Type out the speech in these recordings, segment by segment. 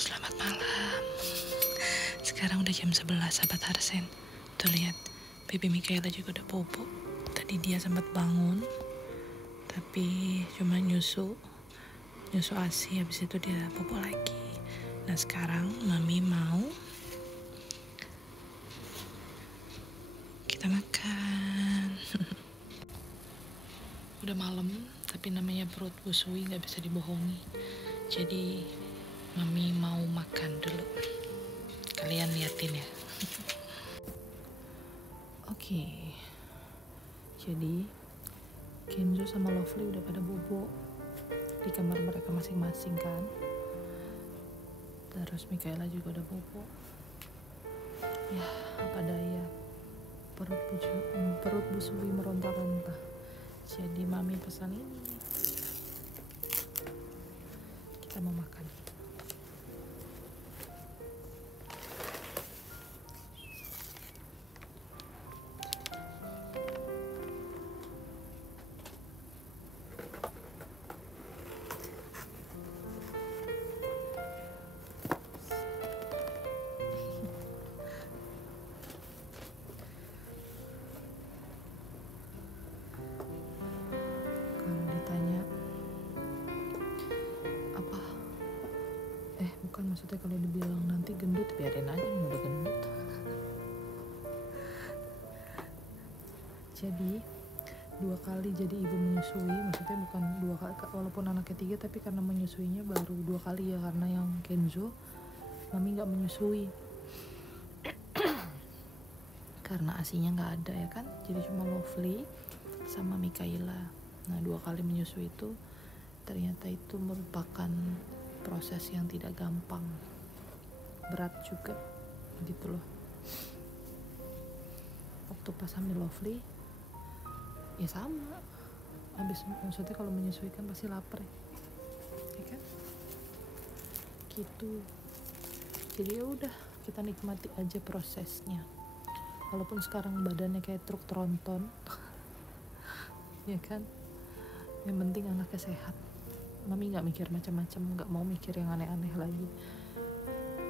Selamat malam. Sekarang udah jam 11, sahabat Harsen. Tuh lihat, baby Mikaela juga udah bobo. Tadi dia sempat bangun, tapi cuma nyusu ASI, habis itu dia bobo lagi. Nah sekarang mami mau kita makan. Udah malam, tapi namanya perut busui gak bisa dibohongi. Jadi mami mau makan dulu. Kalian liatin ya. Oke. Jadi Kenzo sama Lovely udah pada bobo di kamar mereka masing-masing kan. Terus Mikaela juga udah bobo. Ya, apa daya. Perut busui meronta-ronta. Jadi mami pesan ini. Kita mau makan. Kalau ditanya apa? Bukan, maksudnya kalau dibilang nanti gendut, biarin aja udah gendut. Jadi 2 kali jadi ibu menyusui, maksudnya bukan 2 kali walaupun anaknya 3, tapi karena menyusuinya baru 2 kali ya, karena yang Kenzo mami nggak menyusui karena asinya nggak ada ya kan, jadi cuma Lovely sama Mikaela. Nah 2 kali menyusui itu ternyata itu merupakan proses yang tidak gampang, berat juga gitu loh. Waktu pas hamil Lovely ya sama, habis maksudnya kalau menyusui kan pasti lapar ya kan gitu. Jadi ya udah, kita nikmati aja prosesnya, walaupun sekarang badannya kayak truk tronton ya kan, yang penting anaknya sehat. Mami nggak mikir macam-macam, nggak mau mikir yang aneh-aneh lagi,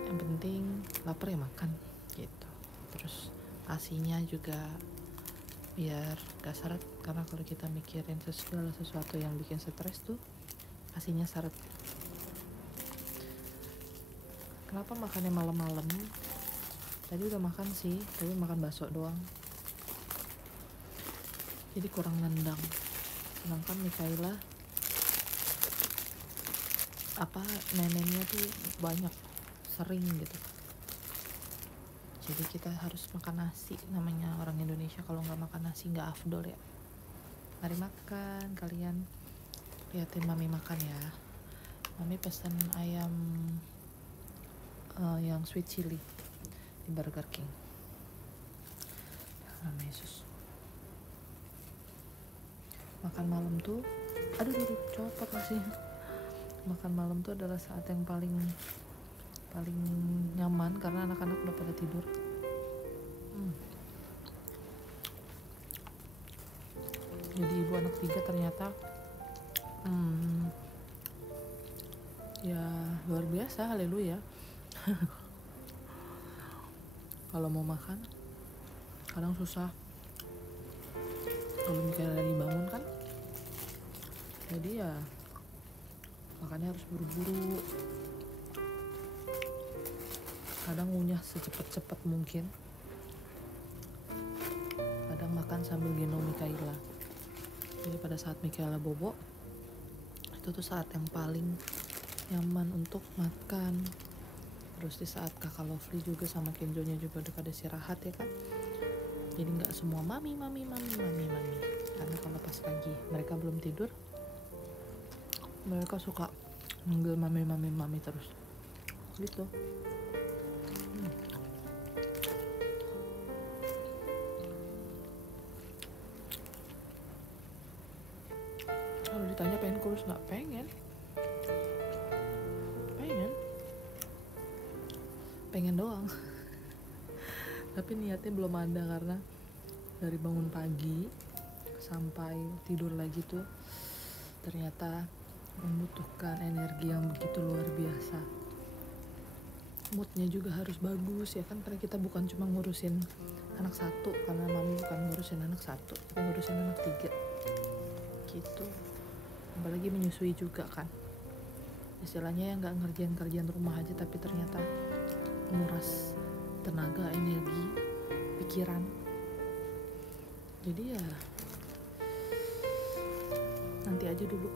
yang penting lapar ya makan gitu. Terus asinya juga biar gak seret, karena kalau kita mikirin segala sesuatu yang bikin stres tuh asinya seret. Kenapa makannya malam-malam? Tadi udah makan sih, tapi makan bakso doang, jadi kurang nendang. Sedangkan Mikaela neneknya tuh banyak, sering gitu, jadi kita harus makan nasi. Namanya orang Indonesia kalau nggak makan nasi nggak afdol ya. Mari makan, kalian liatin mami makan ya. Mami pesen ayam yang sweet chili di Burger King. Nama Yesus. Makan malam tuh, aduh copot masih. Makan malam tuh adalah saat yang paling nyaman karena anak-anak udah pada tidur. Jadi ibu anak 3 ternyata ya luar biasa, haleluya. Kalau mau makan kadang susah kalau Mikaela lagi bangun kan, jadi ya makannya harus buru-buru, kadang ngunyah secepat mungkin, kadang makan sambil gendong Mikaela. Jadi pada saat Mikaela bobo itu tuh saat yang paling nyaman untuk makan. Terus di saat kakak Lovely juga sama Kenzonya juga udah pada istirahat ya kan, jadi nggak semua mami, karena kalau pas pagi mereka belum tidur, mereka suka manggil mami terus gitu. Kalau ditanya pengen kurus nggak, pengen doang tapi niatnya belum ada, karena dari bangun pagi sampai tidur lagi tuh ternyata membutuhkan energi yang begitu luar biasa. moodnya juga harus bagus ya kan, karena kita bukan cuma ngurusin anak satu, karena mami bukan ngurusin anak satu tapi ngurusin anak 3 gitu. Apalagi menyusui juga kan, istilahnya ya nggak ngerjain kerjaan rumah aja tapi ternyata menguras tenaga, energi, pikiran. Jadi ya nanti aja dulu.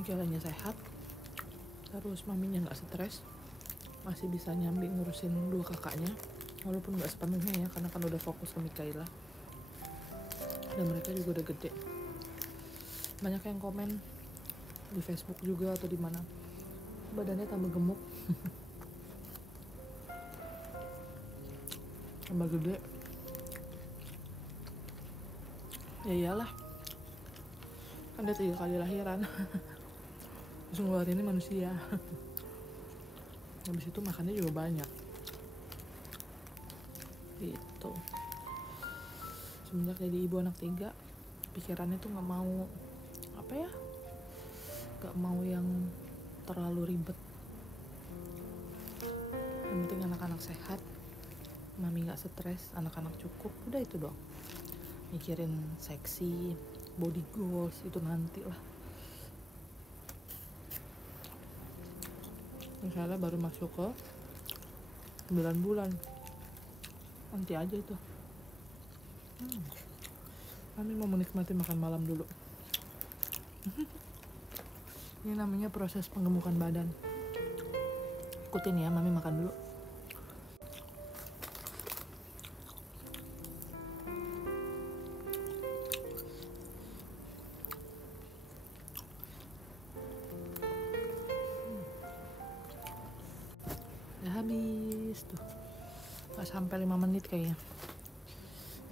Mikirannya sehat, terus maminya nggak stres, masih bisa nyambi ngurusin 2 kakaknya, walaupun nggak sepenuhnya ya, karena kan udah fokus ke Mikaela dan mereka juga udah gede. Banyak yang komen di Facebook juga atau di mana, badannya tambah gemuk tambah gede. Ya iyalah, kan dia 3 kali lahiran terus ngeluarinnya manusia habis itu makannya juga banyak gitu. Semenjak jadi ibu anak 3, pikirannya tuh nggak mau apa ya, nggak mau yang terlalu ribet. Yang penting anak-anak sehat, mami nggak stres, anak-anak cukup, udah itu doang. Mikirin seksi, body goals itu nanti lah. Misalnya baru masuk ke 9 bulan, nanti aja itu. Mami mau menikmati makan malam dulu. Ini namanya proses penggemukan badan. Ikutin ya, mami makan dulu. Udah habis tuh, gak sampai 5 menit kayaknya.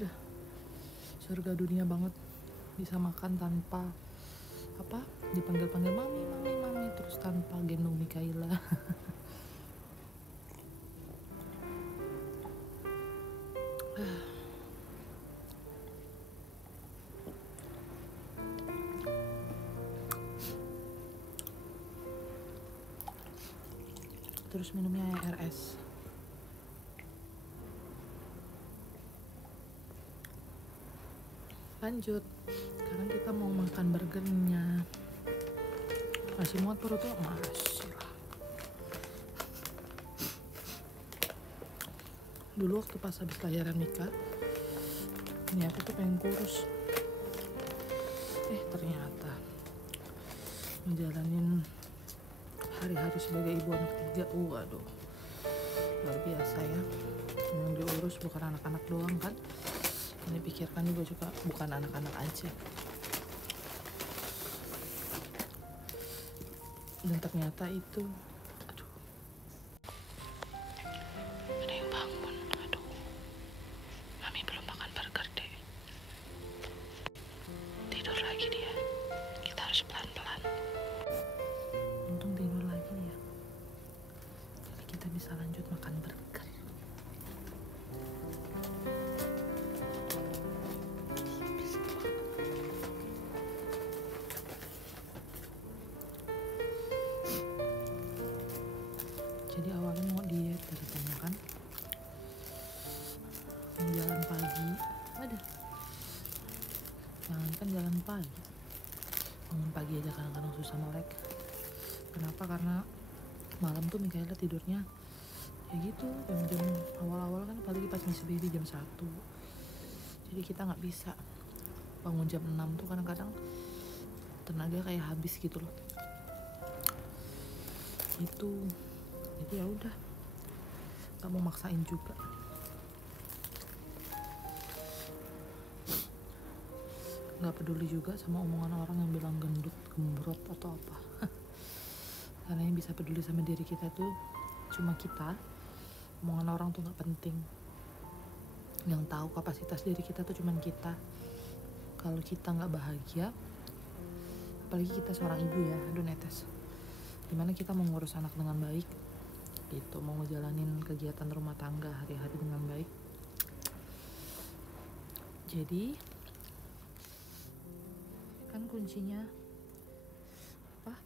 Udah surga dunia banget, bisa makan tanpa apa dipanggil-panggil mami terus tanpa gendong Mikaela. Terus minumnya RS. Lanjut, sekarang kita mau makan burgernya. Masih muat perutnya? Masih lah. Dulu waktu pas habis lahiran Mika, ini aku tuh pengen kurus. Ternyata menjalanin hari-hari sebagai ibu anak 3, waduh, luar biasa ya. Yang diurus bukan anak-anak doang kan, yang dipikirkan juga bukan anak-anak aja. Dan ternyata itu, aduh, ada yang bangun. Aduh, mami belum makan burger deh. Tidur lagi dia, kita harus pelan-pelan. Untung tidur lagi ya, jadi kita bisa lanjut makan burger. Jadi awalnya mau diet ceritanya kan, mau jalan pagi, jangankan jalan pagi, bangun pagi aja kadang-kadang susah melek. Kenapa? Karena malam tuh Mikaela tidurnya ya gitu, jam-jam awal-awal kan, apalagi pas masih baby jam 1. Jadi kita nggak bisa bangun jam 6 tuh, kadang-kadang tenaga kayak habis gitu loh. Itu jadi ya udah, nggak mau maksain juga. Nggak peduli juga sama omongan orang yang bilang gendut, gembrot atau apa. Karena yang bisa peduli sama diri kita tuh cuma kita. Omongan orang tuh nggak penting. Yang tahu kapasitas diri kita tuh cuma kita. Kalau kita nggak bahagia, apalagi kita seorang ibu ya, aduh netes, gimana kita mau ngurus anak dengan baik gitu, mau ngejalanin kegiatan rumah tangga hari-hari dengan baik. Jadi kan kan kuncinya apa?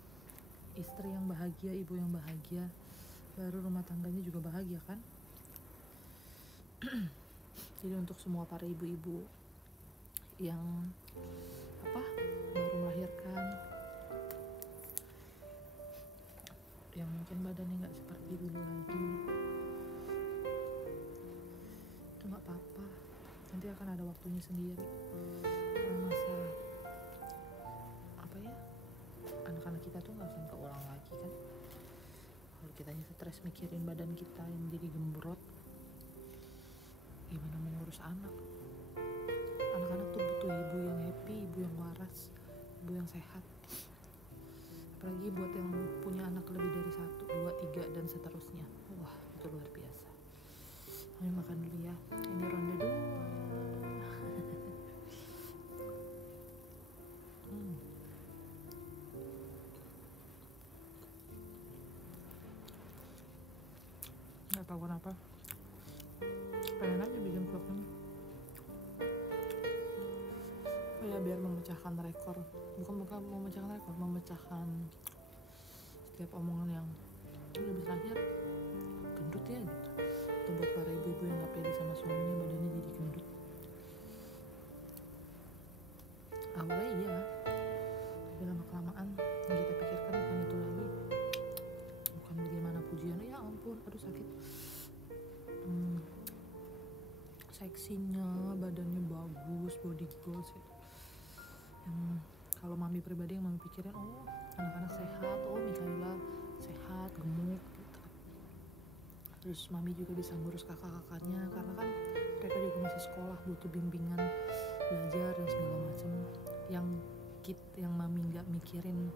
Istri yang bahagia, ibu yang bahagia, baru rumah tangganya juga bahagia kan. Jadi untuk semua para ibu-ibu yang baru melahirkan, yang mungkin badannya nggak seperti dulu lagi, itu nggak apa-apa, nanti akan ada waktunya sendiri. Masa anak-anak kita tuh nggak akan keulang lagi kan. Kalau kita stres mikirin badan kita yang jadi gembrot, gimana mau ngurus anak? Anak-anak tuh butuh ibu yang happy, ibu yang waras, ibu yang sehat. Apalagi buat yang punya anak lebih dari 1, 2, 3 dan seterusnya. Wah, itu luar biasa. Kami makan dulu ya. Ini ronde 2. Nggak tahu kenapa, pengen aja bikin vlog ini. Ya biar memecahkan rekor, bukan memecahkan rekor, memecahkan setiap omongan yang lebih terakhir gendut ya gitu. Atau buat para ibu-ibu yang gak pede sama suaminya badannya jadi gendut. Awalnya iya, tapi lama-kelamaan yang kita pikirkan bukan itu lagi, bukan bagaimana pujian, ya ampun aduh sakit, seksinya, badannya bagus, body goals gitu. Yang kalau mami pribadi yang mami pikirin, oh anak-anak sehat, oh Mikaela sehat, gemuk gitu. Terus mami juga bisa ngurus kakak-kakaknya, karena kan mereka juga masih sekolah, butuh bimbingan belajar dan segala macam. Yang mami nggak mikirin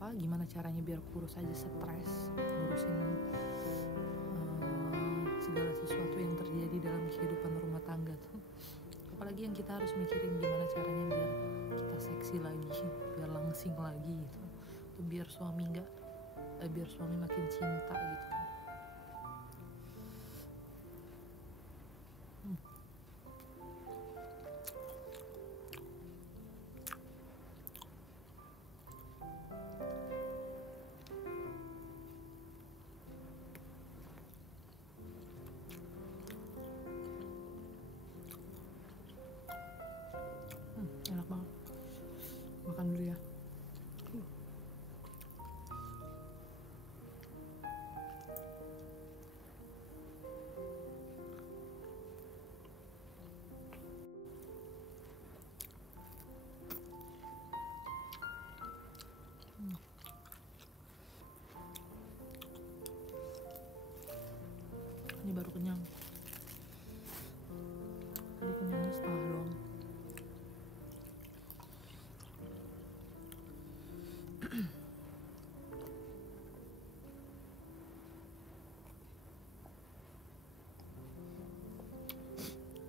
gimana caranya biar kurus aja stres ngurusin segala sesuatu yang terjadi dalam kehidupan rumah tangga tuh. Apalagi yang kita harus mikirin gimana caranya biar kita seksi lagi, biar langsing lagi gitu, tuh biar suami makin cinta gitu. Enak banget, makan dulu ya. Ini baru kenyang, tadi kenyangnya setengah doang.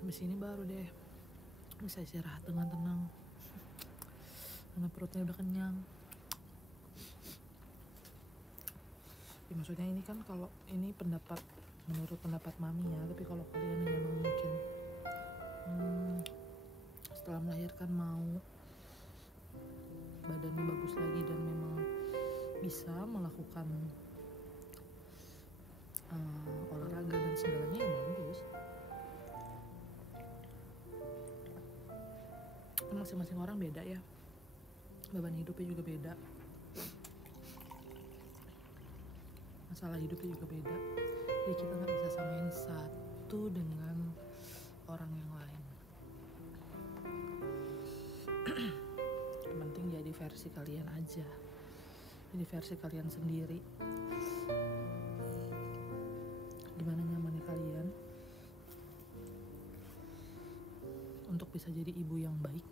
Habis ini baru deh bisa istirahat dengan tenang, karena perutnya udah kenyang. Ya, maksudnya ini kan kalau ini menurut pendapat mami ya, tapi kalau kalian yang memang mungkin setelah melahirkan mau badannya bagus lagi dan memang bisa melakukan olahraga dan segalanya, ya bagus. Masing-masing orang beda ya, beban hidupnya juga beda, masalah hidupnya juga beda. Jadi kita nggak bisa samain satu dengan orang yang lain. Yang penting jadi versi kalian aja, jadi versi kalian sendiri, gimana nyamannya kalian untuk bisa jadi ibu yang baik.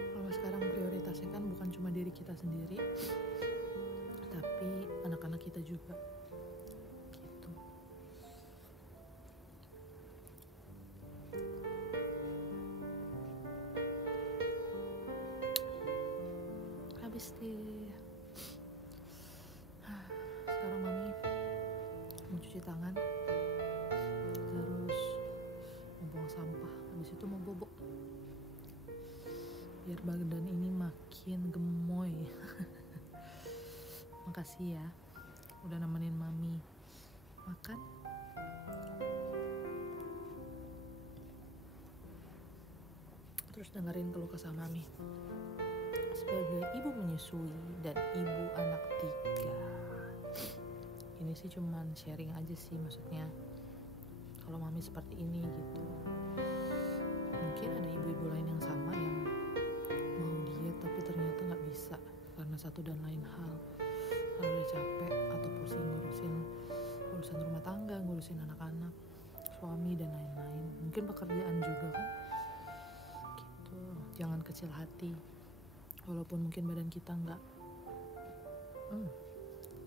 Kalau sekarang prioritasnya kan bukan cuma diri kita sendiri, tapi anak-anak kita juga gitu. Habis deh. Sekarang mami mau cuci tangan, terus mau buang sampah. biar badan ini makin gemoy. Makasih ya udah nemenin mami makan. Terus dengerin keluh kesah mami sebagai ibu menyusui dan ibu anak 3. Ini sih cuman sharing aja sih, maksudnya kalau mami seperti ini gitu. Mungkin ada ibu-ibu lain yang sama yang mau diet tapi ternyata gak bisa karena satu dan lain hal. Udah capek atau pusing ngurusin urusan rumah tangga, ngurusin anak-anak, suami dan lain-lain. Mungkin pekerjaan juga kan gitu. Jangan kecil hati, walaupun mungkin badan kita gak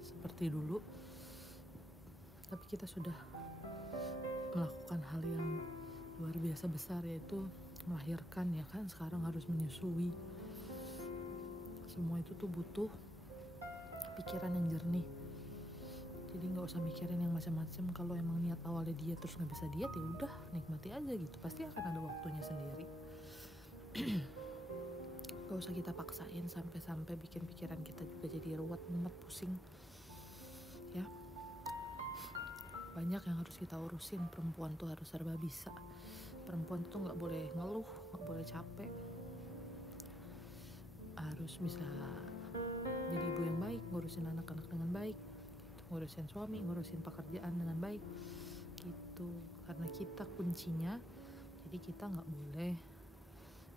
seperti dulu, tapi kita sudah melakukan hal yang luar biasa besar, yaitu melahirkan ya kan. Sekarang harus menyusui. Semua itu tuh butuh pikiran yang jernih. Jadi nggak usah mikirin yang macam-macam. Kalau emang niat awalnya diet terus nggak bisa diet, ya udah nikmati aja gitu. Pasti akan ada waktunya sendiri. Gak usah kita paksain sampai bikin pikiran kita juga jadi ruwet, mumet, pusing. Ya, banyak yang harus kita urusin. Perempuan tuh harus serba bisa. Perempuan tuh nggak boleh ngeluh, nggak boleh capek. Harus bisa jadi ibu yang baik, ngurusin anak-anak dengan baik, ngurusin suami, ngurusin pekerjaan dengan baik gitu. Karena kita kuncinya, jadi kita nggak boleh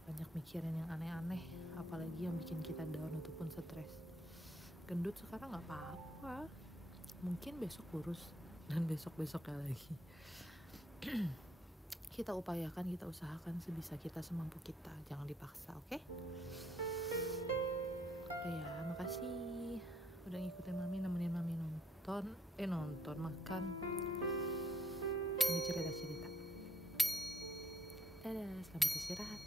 banyak mikirin yang aneh-aneh, apalagi yang bikin kita down ataupun stres. Gendut sekarang nggak apa-apa, mungkin besok kurus dan besok-besoknya lagi. Kita upayakan, kita usahakan sebisa kita, semampu kita, jangan dipaksa, oke? Ya, makasih udah ngikutin mami, nemenin mami nonton makan sambil cerita-cerita. Dadah, selamat istirahat.